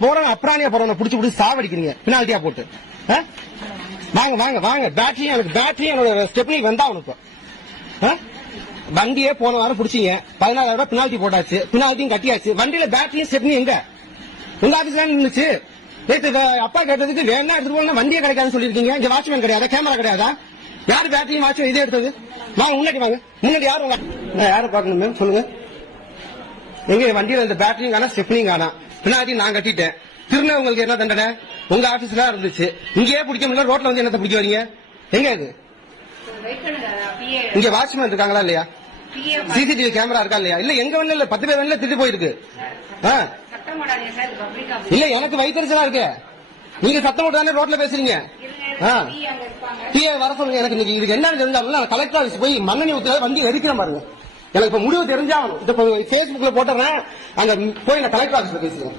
போறவங்க அப்ராணியா போறவங்க புடிச்சு சாவடிக்கிறீங்க பினால்ட்டியா போட்டு. வாங்க வாங்க வாங்க பேட்டரியும் எனக்கு பேட்டரியும் என்னோட ஸ்டெப்னி வந்தா உனக்கு வண்டியே போன வாரம் புடிச்சீங்க 14,000 ரூபாய் பினால்ட்டி போட்டாச்சு, பினால்ட்டியும் கட்டியாச்சு. வண்டியில பேட்டரியும் ஸ்டெப்னி எங்க உங்க ஆபீஸ்ல இருந்துச்சு. நேற்று அப்பா கேட்டதுக்கு வேணா எடுத்து போனா வண்டியே கிடைக்காதுன்னு சொல்லிருக்கீங்க. இங்க வாட்ச்மேன் கிடையாதா, கேமரா கிடையாதா? யாரு பேட்டரியும் வாட்ச்மேன் இதே எடுத்தது? வாங்க முன்னாடி வாங்க, முன்னாடி யாரும் யாரை பாக்கணும் மேம் சொல்லுங்க. எங்க வண்டியில இந்த பேட்டரியும் காணா ஸ்டெப்னியும் காணா, பின்னாடி நான் கட்டிட்டேன். திருநெல்வேலி உங்களுக்கு என்ன தண்டனை? உங்க ஆபீஸ்ல இருந்துச்சு. இங்கேயே பிடிக்க முடியல, ரோட்ல வந்து என்னத்தை பிடிக்க வரீங்க? எங்க இது? இங்க வாட்ச்மேன் இருக்காங்களா இல்லையா? சிசிடிவி கேமரா இருக்கா இல்லையா? இல்ல எங்க வண்டியில 10 பேர் வண்டியில திட்டு போயிருக்கு. இல்ல எனக்கு வயிற்றுச்சலா இருக்கு. நீங்க சத்தம் போட்டு ரோட்ல பேசுறீங்க. வர சொல்லுங்க. எனக்கு இன்னைக்கு இதுக்கு என்ன தெரிஞ்சாலும் கலெக்டர் ஆபீஸ் போய் மண்ணெண்ணி ஊத்த வண்டி எரிக்கிற பாருங்க. எனக்கு இப்ப முடிவு தெரிஞ்சாகணும். இப்ப பேஸ்புக்ல போட்டுறேன், அங்க போய் நான் கலெக்டர் ஆபீஸ்ல பேசுறேன்.